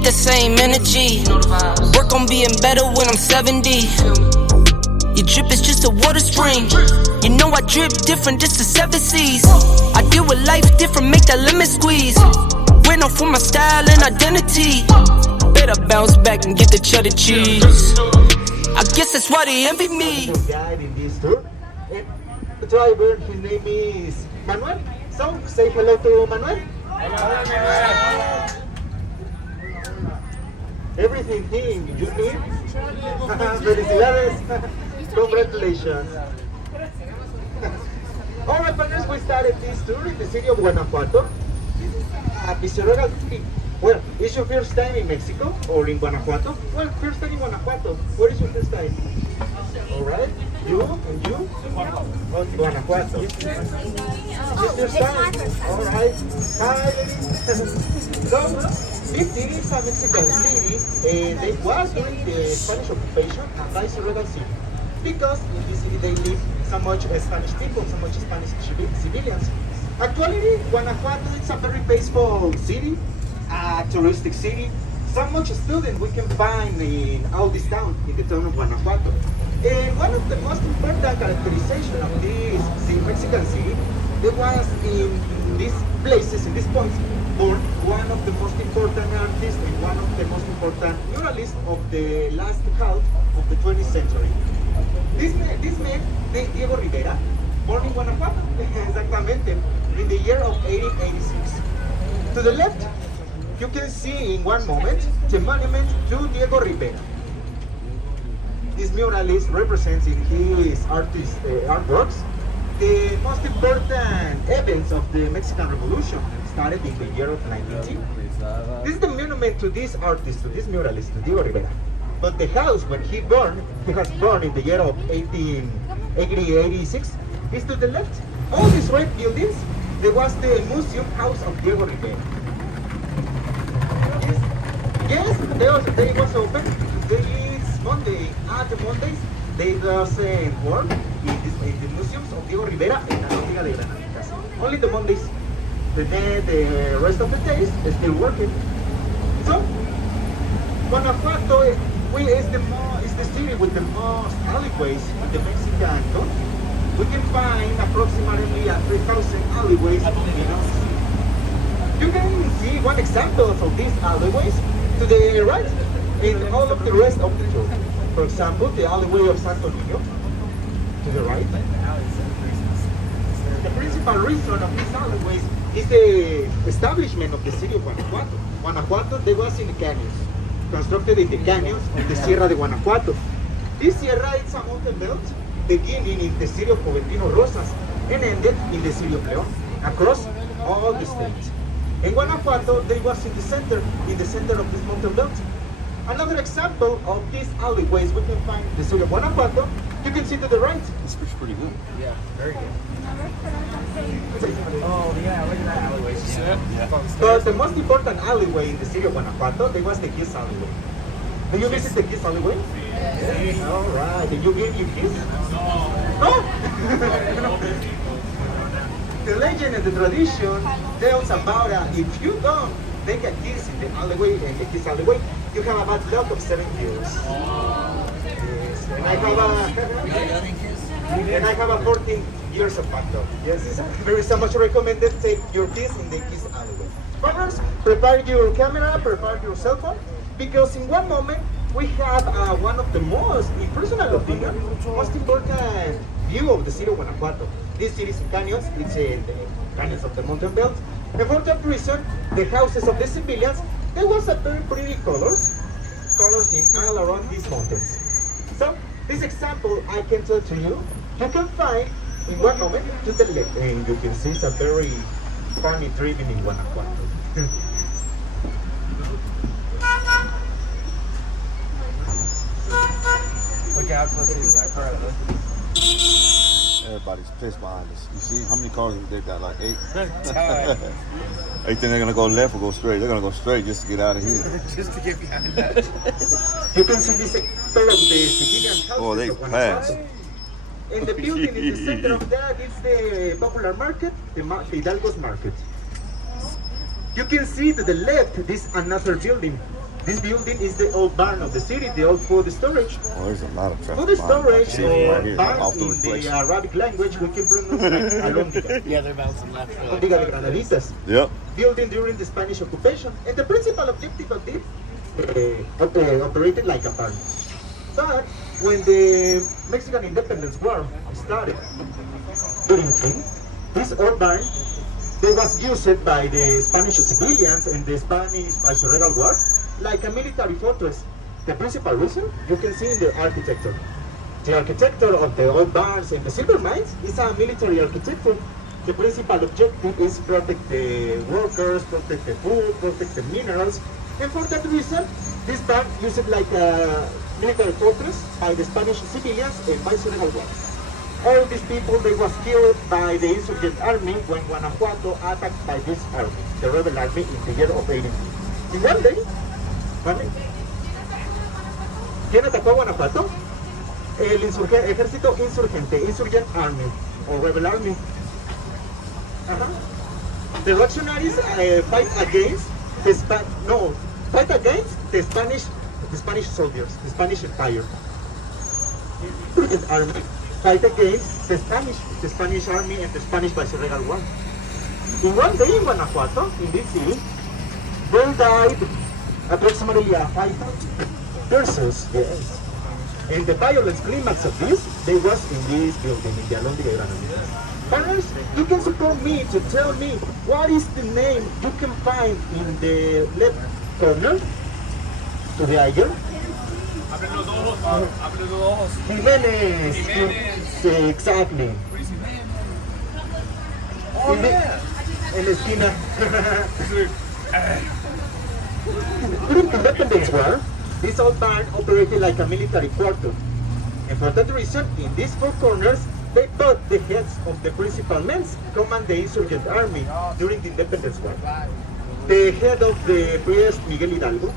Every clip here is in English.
keep the same energy. Work on being better when I'm 70. Your drip is just a water spring. You know I drip different, this is 7 seas. I deal with life different, make that lemon squeeze. Went off for my style and identity. Better bounce back and get the cheddar cheese. I guess that's why they envy me. Guide in this tour. And the driver, his name is Manuel. So say hello to Manuel. Everything you need. Felicidades. Congratulations. Alright, partners, we started this tour in the city of Guanajuato. Visceral. Well, is your first time in Mexico or in Guanajuato? Well, first time in Guanajuato. Where is your first time? Alright. You and you? Oh, Guanajuato. It's your first time. Alright. Hi. So, this city is a Mexican city, and they was during the Spanish occupation a viceregal city. Because in this city they live so much Spanish people, so much Spanish civilians. Actually, Guanajuato is a very peaceful city, a touristic city. So much students we can find in all this town, in the town of Guanajuato. And one of the most important characterization of this Mexican city, there was in these places, in these points, born one of the most important artists and one of the most important muralists of the last half of the 20th century. This man, Diego Rivera, born in Guanajuato, exactamente, in the year of 1886. To the left, you can see in one moment the monument to Diego Rivera. This muralist represents in his artworks the most important events of the Mexican Revolution, started in the year of 1910. This is the monument to this artist, to this muralist, to Diego Rivera. But the house when he was born in the year of 1886, is to the left. All these red buildings, there was the museum house of Diego Rivera. Yes, they was open. It's Monday. The Mondays, they doesn't work in the museums of Diego Rivera and Antigua de Granaditas. Only the Mondays. The rest of the days is still working. So, Guanajuato is the city with the most alleyways in the Mexican country. We can find approximately 3,000 alleyways in our city. You can see one example of these alleyways to the right in all of the rest of the tour. For example, the alleyway of Santo Niño to the right. The principal reason of these alleyways is the establishment of the city of Guanajuato. Guanajuato, they was in the canyons, constructed in the canyons of the Sierra de Guanajuato. This sierra is a mountain belt beginning in the city of Juventino Rosas and ended in the city of León, across all the states. In Guanajuato, they was in the center of this mountain belt. Another example of these alleyways we can find in the city of Guanajuato. You can see to the right. This looks pretty good. Yeah, very good. Oh yeah, look at that alleyway. Yeah. But the most important alleyway in the city of Guanajuato, there was the Kiss alleyway. Did you visit the Kiss alleyway? Yeah. All right. Did you give your kiss? No. The legend and the tradition tells about if you don't take a kiss in the alleyway, in the Kiss alleyway, you have a bad luck of 7 years. Yes. And I have a 14 years of bad luck. Yes. Very so much recommended. Take your kiss in the Kiss alleyway. Brothers, prepare your camera, prepare your cell phone, because in one moment we have one of the most, in personal opinion, most important view of the city of Guanajuato. This city is in canyons. It's in the canyons of the mountain belt. And for that reason, the houses of the civilians, there was a very pretty colors in all around these mountains. So, this example I can tell to you, you can find in one moment to the left, and you can see it's a very funny driven in Guanajuato. Look out, let's see that car. Everybody's pissed behind us. You see how many cars they've got? Like 8. Time. They think they're gonna go left or go straight. They're gonna go straight just to get out of here. Just to get behind that. You can see this part of the civilian houses. Oh, they of Guanajuato. passed. And the building in the center of that is the popular market, the Hidalgo's market. You can see to the left this another building. This building is the old barn of the city, the old food storage. Oh, there's a lot of traffic. Food storage I see it or right here, barn off the in place. the Arabic language we can pronounce like alhóndiga. Yeah, they're bouncing left. Alhóndiga de granaditas. Yep. Building during the Spanish occupation. And the principal objective of this operated like a barn. But when the Mexican Independence War started, this old barn they was used by the Spanish civilians in the Spanish Viceregal War like a military fortress. The principal reason you can see in the architecture. The architecture of the old barns and the silver mines is a military architecture. The principal objective is protect the workers, protect the food, protect the minerals, and for that reason, this barn used like a military fortress by the Spanish civilians in Viceregal War. All these people they was killed by the insurgent army when Guanajuato attacked by this army, the rebel army in the year of 18. In one day, ¿quién atacó a Guanajuato? El ejército insurgente, insurgent army or rebel army. The reactionaries fight against the Spanish soldiers, the Spanish Empire. Insurgent army fight against the Spanish army and the Spanish Viceregal War. In one day in Guanajuato, in this city, there died approximately 5,000 persons. Yes. And the violence climax of this, they was in this building, in the Alhóndiga de Granaditas. Parents, you can support me to tell me what is the name you can find in the left corner to the eye. Abre los ojos. Jimenez. Exactly. Oh, yeah. En la esquina. During the Independence War, this old barn operated like a military quarter. And for that reason, in these four corners, they put the heads of the principal men command the insurgent army during the Independence War. The head of the priest Miguel Hidalgo,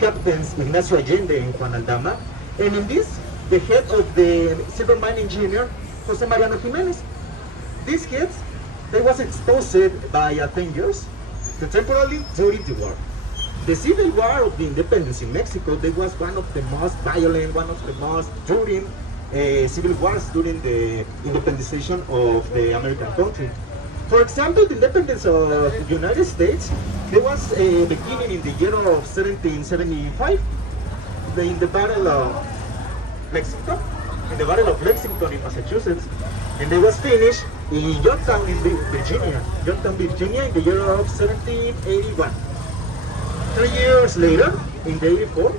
Captains Ignacio Allende and Juan Aldama, and in this, the head of the silver mine engineer, Jose Mariano Jimenez. These heads, they was exposed by 10 years, temporarily during the war. The civil war of the independence in Mexico, that was one of the most violent, one of the most during civil wars during the independization of the American country. For example, the independence of the United States, there was a beginning in the year of 1775, in the Battle of Mexico, in the Battle of Lexington in Massachusetts, and they was finished in Yorktown in Virginia, in the year of 1781. 3 years later, in the 84,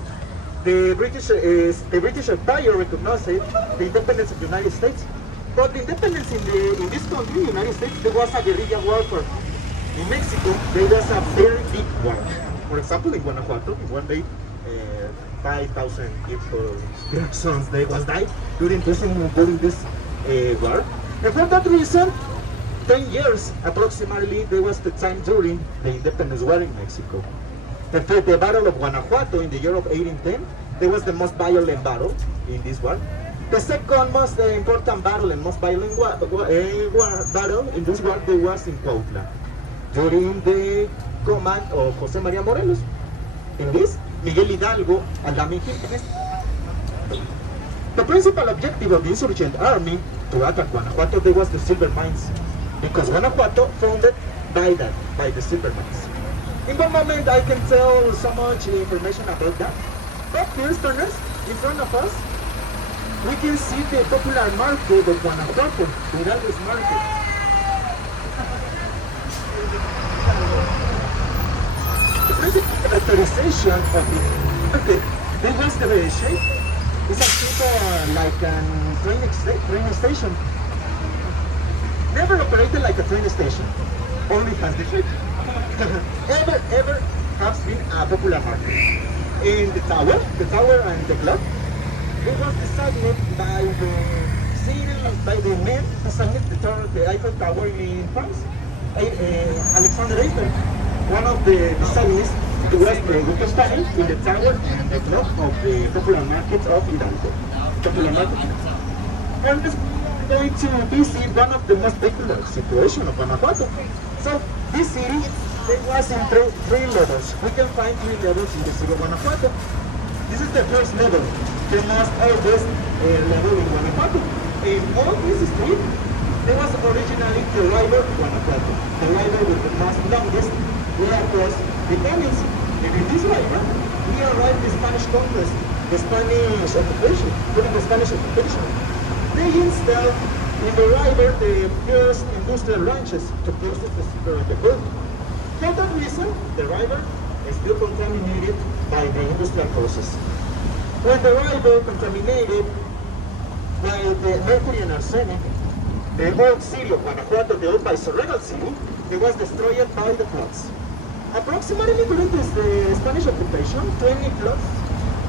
the British Empire recognized the independence of the United States. But the independence in this country, the United States, there was a guerrilla warfare. In Mexico, there was a very big war. For example, in Guanajuato, in one day, 5,000 people, their sons, they was died during this war. And for that reason, 10 years approximately, there was the time during the independence war in Mexico. The Battle of Guanajuato in the year of 1810, there was the most violent battle in this war. The second most important battle and most violent battle in this war, there was in Cuautla, during the command of Jose Maria Morelos. In this, Miguel Hidalgo and Lamin Jimenez. The principal objective of the insurgent army to attack Guanajuato, there was the silver mines, because Guanajuato founded by the silver mines. In one moment, I can tell so much information about that. But here, Turners, in front of us, we can see the popular market of Guanajuato, the Hidalgo's market. The principal characterization of the market, they was the shape. It's a shape like a train station. Never operated like a train station, only has the shape. ever has been a popular market. In the tower and the clock, it was designed by the man who designed the Eiffel Tower in France, Alexander Eiffel. One of the designers was the company in the tower and the clock of the popular market of Hidalgo. Popular market. And this is going to visit one of the most popular situations of Guanajuato. So this city There was in three levels. We can find three levels in the city of Guanajuato. This is the first level, the most oldest level in Guanajuato. In all this street, there was originally the river Guanajuato, the river with the most longest way across the canyons. And in this river, we arrived the Spanish conquest, the Spanish occupation, during the Spanish occupation. They installed in the river the first industrial ranches to process the gold. For that reason, the river is still contaminated by the industrial process. When the river contaminated by the mercury and arsenic, the old city of Guanajuato, the old viceregal city, it was destroyed by the floods. Approximately during the Spanish occupation, 20 floods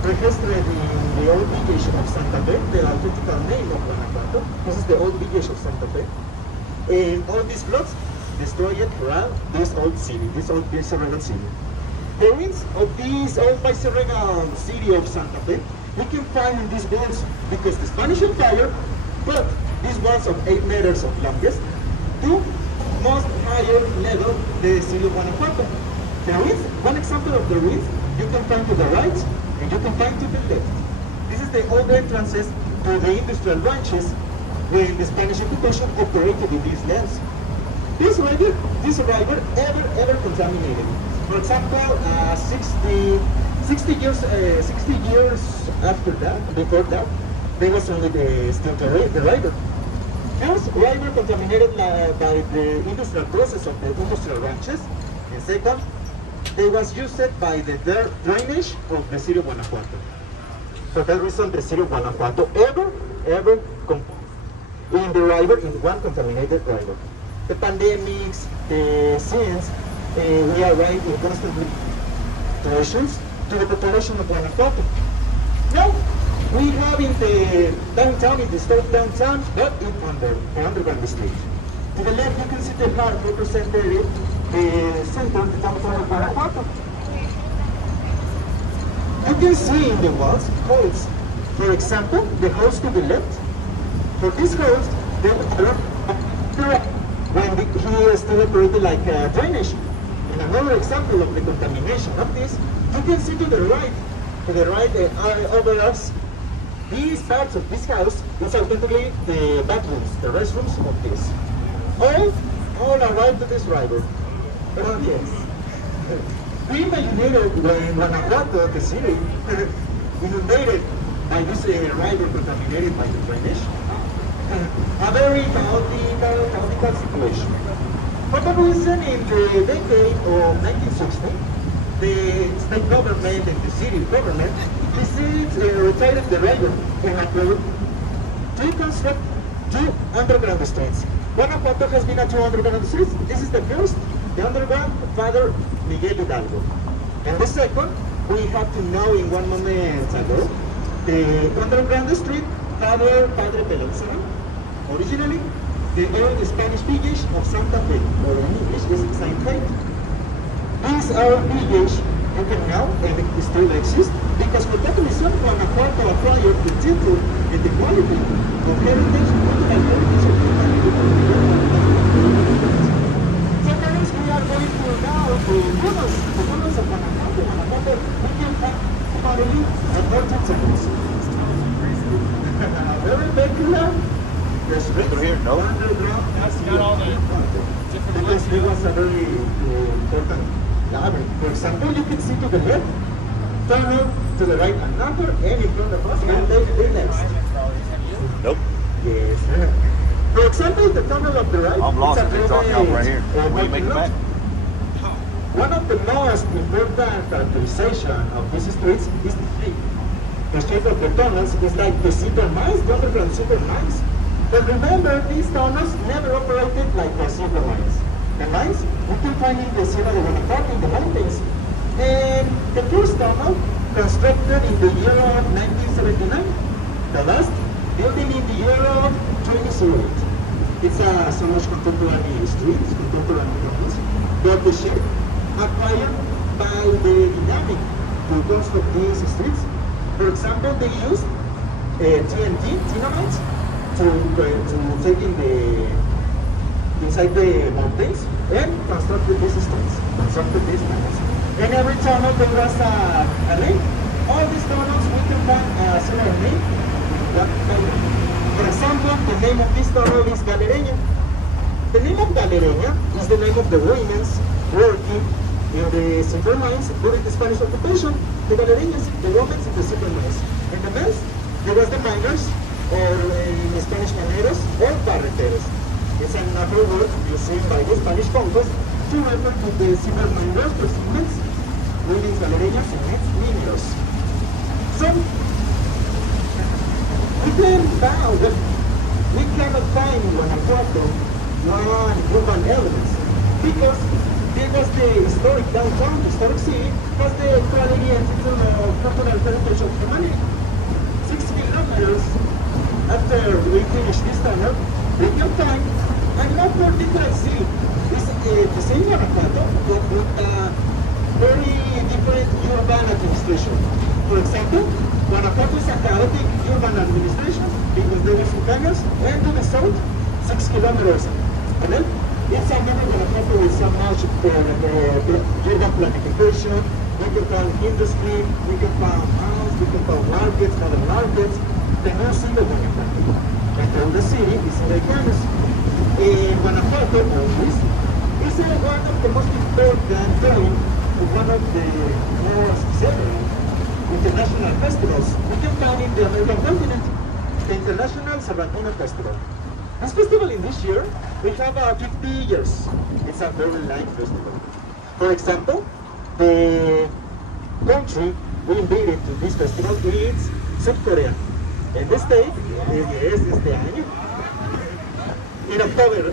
registered in the old village of Santa Fe, the authentic name of Guanajuato. This is the old village of Santa Fe. And all these floods destroyed this old city, this old viceregal city. The ruins of this old viceregal city of Santa Fe, we can find in these walls because the Spanish Empire built these walls of 8 meters of longest to most higher level the city of Guanajuato. The ruins, one example of the ruins, you can find to the right and you can find to the left. This is the old entrances to the industrial ranches when the Spanish occupation operated in these lands. This river ever contaminated. For example, 60 years after that, before that, there was only still the river. First, river contaminated by the industrial process of the industrial ranches. And second, it was used by the drainage of the city of Guanajuato. For that reason, the city of Guanajuato ever in the river, in one contaminated river. The pandemics, the sins, we are right in constant situations to the population of Guanajuato. Now, we have in the downtown, in the historic downtown, but in underground street. To the left, you can see the heart represented the center, the downtown of Guanajuato. You can see in the walls holes. For example, the holes to the left. For these holes, they are when he is still operated like drainage. And another example of the contamination of this, you can see to the right over us, these parts of this house is authentically the bathrooms, the restrooms of this. All arrived to this river. Oh yes. We imaginated when Guanajuato, the city, inundated by this river contaminated by the drainage. A very chaotic situation. For that reason, in the decade of 1960, the state government and the city government retired the river and approved to construct 2 underground streets. Guanajuato has been at 2 underground streets. This is the first, the underground Father Miguel Hidalgo. And the second, we have to know in one moment ago, the underground street Padre Pelonzano. Originally, the old Spanish village of Santa Fe, or in English is Saint Fe. These are villages you can now and still exist because for that reason, Guanajuato acquired the title and the quality of heritage, cultural heritage of humanity. So parents, we are going to now to the Buenos of Guanajuato. Guanajuato, we can find probably important temples. Very peculiar. Through here, no? That's got all the different Because it was a very important labyrinth. For example, you can see to the left, tunnel to the right, another, and in front of us, and the next. Nope. Yes. For example, the tunnel of the right. I'm lost. it's a It's dropping off right here. very, Will you make it back? One of the most important characterization of these streets is the shape. The shape of the tunnels is like the super mines, the underground super mines. But remember, these tunnels never operated like the silver mines. The mines we can find in the Sierra de Guanajuato in the mountains. And the first tunnel constructed in the year of 1979. The last building in the year of 2008. It's a so much contemporary street, contemporary tunnels, but the shape acquired by the dynamic to construct these streets. For example, they used TNT, dynamite, to take in inside the mountains and construct these streets. some of these tunnels. In every tunnel there was a link. All these tunnels we can find a similar name. For example, the name of this tunnel is Galereña. The name of Galereña is the name of the women's working in the silver mines during the Spanish occupation. The Galereñas, the women in the silver mines. And the men's, there was the miners, or in Spanish maneros, or barreteros. It's another word used by the Spanish conquest to refer to the silver mine workers in men's, women's Galereñas and men's mineros. So, we then found that we cannot find in Guanajuato one urban elements because there was the historic downtown, the historic city, was the quality and cultural heritage of humanity. 6 kilometers after we finished this tunnel, we can find another different city. It's the same Guanajuato, but with a very different urban administration. For example, Guanajuato is a chaotic urban administration because there are some canyons, and to the south, 6 kilometers. And then it's another Guanajuato with so much urban planification. We can find industry, we can find house, we can find markets, modern markets. The whole city of Guanajuato. And all the city is in the canyons. Guanajuato always is one of the most important point, one of the most celebrated international festivals we can find in the American continent, the International Cervantino Festival. This festival in this year, we have 50 years. It's a very light festival. For example, the country we invited to this festival is South Korea. And the state is este año. In October,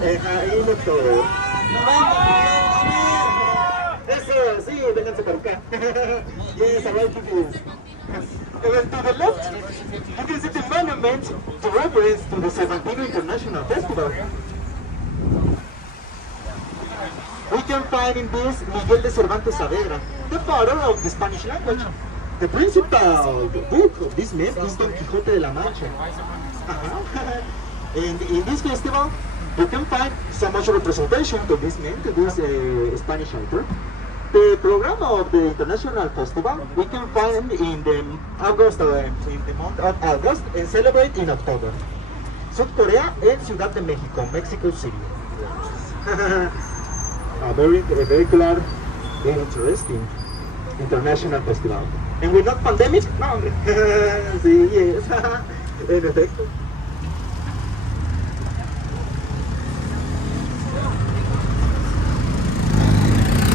Eso, sí, vénganse para acá. Yes, I like it. And then to the left, you can see the monument to reference to the Cervantino International Festival. We can find in this Miguel de Cervantes Saavedra, the father of the Spanish language. The principal book of this man is Don Quixote de la Mancha. And in this festival, you can find so much representation to this man, to this Spanish writer. The program of the International Festival we can find in the August, in the month of August, and celebrate in October. South Korea and Ciudad de Mexico, Mexico City. A very clear, very interesting international festival. And we're not pandemic? No. Sí, yes. En efecto.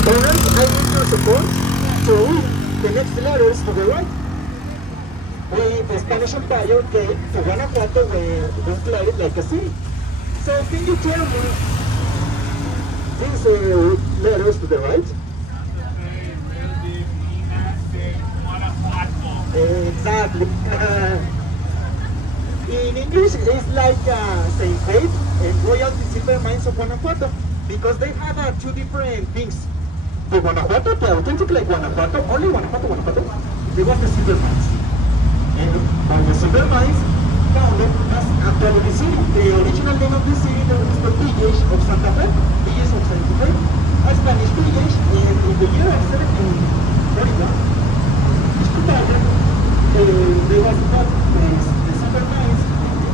Alright, I need your support to read the next letters to the right. With the Spanish Empire came to Guanajuato when declared like a city. So can you tell me these letters to the right? Exactly. In English, it's like Saint Faith and Royalty Silver Mines of Guanajuato because they have two different things. The Guanajuato, the authentic like Guanajuato, only Guanajuato, they was the silver mines. And by the silver mines, founded as actually the city. The original name of the city was the village of Santa Fe, village of Santa Fe, a Spanish village, and in the year of 1741, there was not the silver mines,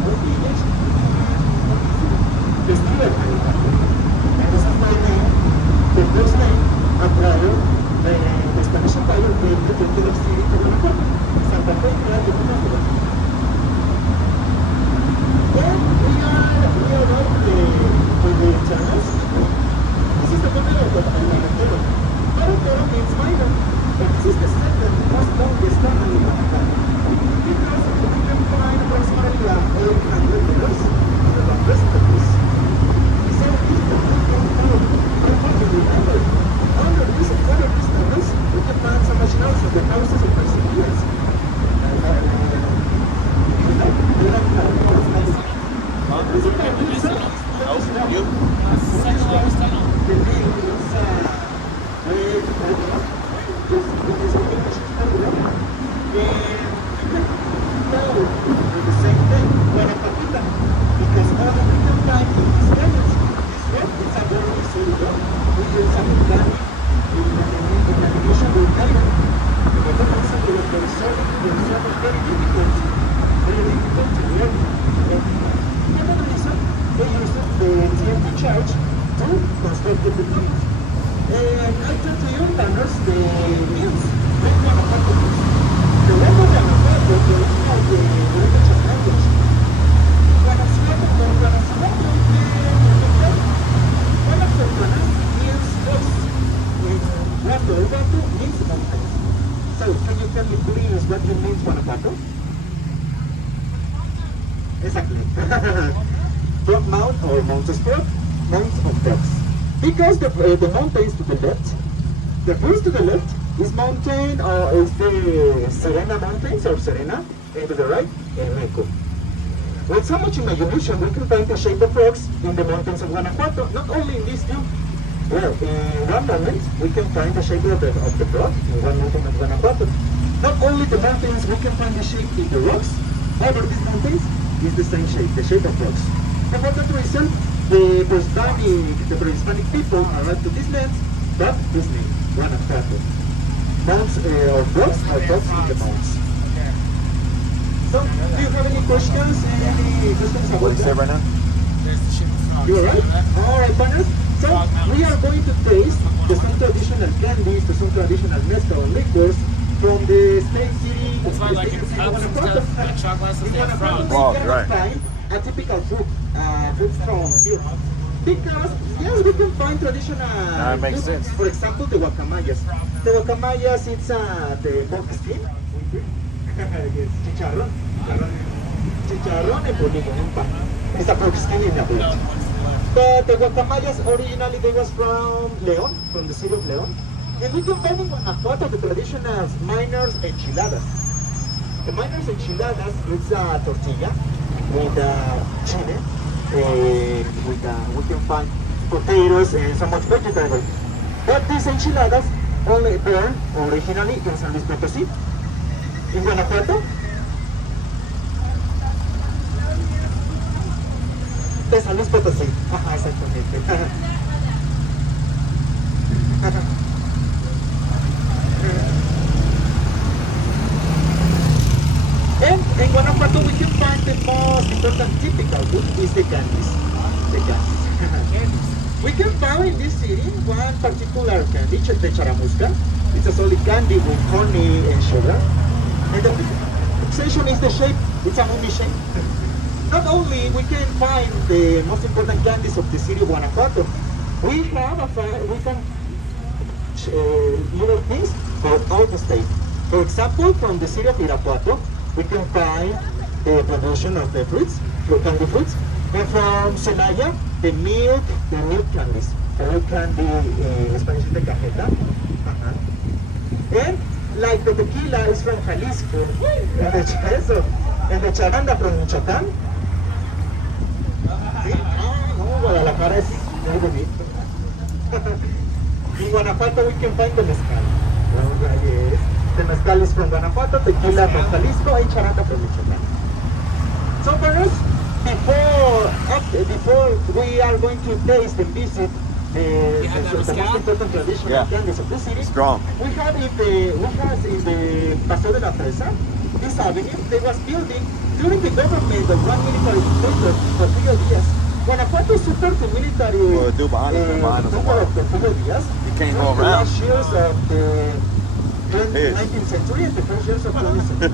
the village, the silver mines. And this is my name, the first name, prior the Spanish Empire, the capital city of Guanajuato, Santa Fe, Guanajuato. And we are on the channels. This is the capital of Guanajuato. Guanajuato means minor, but this is the second most longest tunnel in Guanajuato. Because we can find approximately 800 meters on the longest of this. So this is the to remember. Under these tunnels, we can find some machines of the houses of perseverance. very difficult to learn. For that reason, they use the TNT charge to construct the buildings. And I tell to you, partners, the mills, they Guanajuato mills. The one of Guanajuato, the original, the original language. Guanajuato, one of the planners means coast. Guanajuato means mountains. So, can you tell me please what it means Guanajuato? Exactly. Frog mount or mountains frog, mounts of frogs. Because the mountains to the left, the first to the left is mountain, is the Serena Mountains or Serena, and to the right, El Meco. With so much imagination, we can find the shape of frogs in the mountains of Guanajuato, not only in these two. Well, in one moment, we can find the shape of the frog in one mountain of Guanajuato. Not only the mountains, we can find the shape in the rocks over these mountains is the same shape, the shape of frogs. And for that reason, the pre-Hispanic people arrived to these lands, but this name, Guanajuato. Mounts or frogs in the mounts. So, do you have any questions? Any questions about What do you say that? right now? There's the ship of frogs. You alright? Alright, partners. So, we are going to taste some traditional candies, some traditional mezcal and liquors from the state city. That's why, like, in cups and stuff, like shot glasses, they have frogs. Wow, We cannot right. find a typical food from here. Because, yes, we can find traditional That makes food. sense. For example, the guacamayas. The guacamayas, it's the pork skin. Yes, chicharrón. Chicharrón and pan. It's a pork skin in a plate. But the guacamayas originally they was from León, from the city of León. And we can find in Guanajuato the traditional miners enchiladas. The miners enchiladas is a tortilla with chile, we can find potatoes and so much vegetables. But these enchiladas only born originally in San Luis Potosí. In Guanajuato, de San Luis Potosí. Ajá, exactamente. And in Guanajuato, we can find the most important typical food is the candies. The candies. We can find in this city one particular candy, the charamusca. It's a solid candy with honey and sugar. And the fixation is the shape. It's a mummy shape. Not only we can find the most important candies of the city of Guanajuato, we have little things for all the state. For example, from the city of Irapuato, we can find the production of the fruits, candy fruits, and from Celaya, the milk candies. The milk candy, Spanish is the cajeta. And like the tequila is from Jalisco, and the charanda from Michoacán. ¿Sí? No, Guadalajara es muy bonito. In Guanajuato we can find the mezcal. Yes. The mezcal is from Guanajuato, tequila from Jalisco, and charanda from Michoacán. So first, before we are going to taste and visit the most important traditional candies of the city, Strong. we have in the Paseo de la Fresa, this avenue, they was building during the government of one military dictator, Porfirio Díaz. Guanajuato super to military Well, do behind us a while. Porfirio Díaz. You can't go During the around. last years of the Yes. 19th century and the first years of 20th century.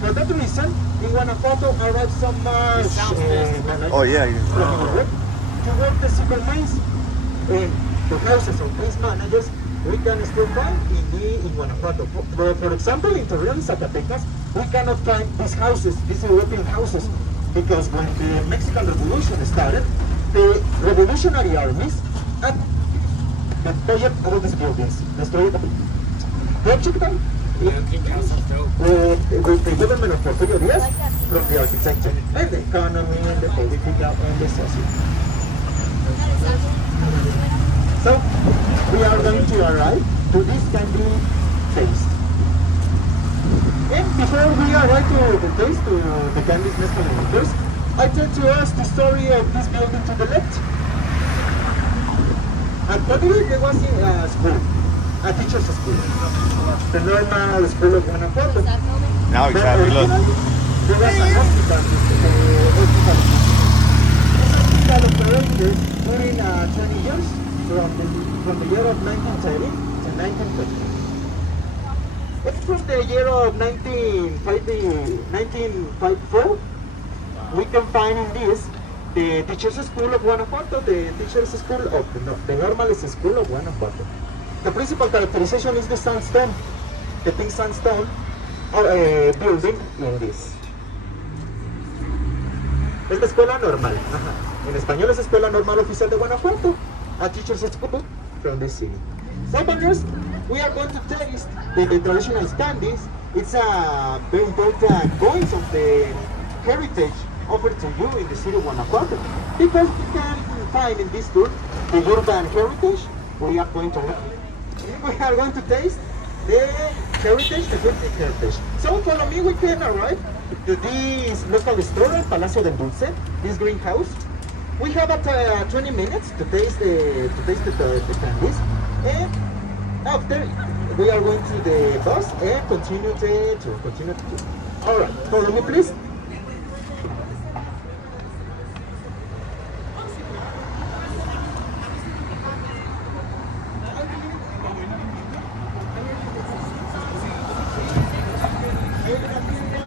For that reason, in Guanajuato arrived so much Oh yeah. to work the super mines and the houses of these managers we can still find in Guanajuato. For example, in Torreon, Zacatecas, we cannot find these houses, these European houses, because when the Mexican Revolution started, the revolutionary armies destroyed all these buildings, destroyed them. Project them with the government of Porfirio Díaz from the architecture and the economy and the political and the social. So we are going to arrive to this candy taste. And before we arrive to the taste, to the candies mezcal and liquors, I tell to us the story of this building to the left. At Padilla, there was a school, a teacher's school, the normal school of Guanajuato. Now he's happy, look. There was an hospital, operated during 20 years, from the year of 1930 to 1950. It's from the year of 1954. We can find in this the Teachers School of Guanajuato, the Teachers School of the Normalist School of Guanajuato. The principal characterization is the sandstone, the pink sandstone building in this. Es la escuela normal. Ajá. En español es Escuela Normal Oficial de Guanajuato, a Teachers School from this city. Seconders, we are going to taste the traditional candies. It's a very important point of the heritage offered to you in the city of Guanajuato. Because you can find in this tour the urban heritage. We are going to taste the heritage, the good heritage. So follow me, we can arrive to this local store, Palacio del Dulce, this greenhouse. We have about 20 minutes to taste the candies, and after we are going to the bus and continue the tour. All right, follow me, please.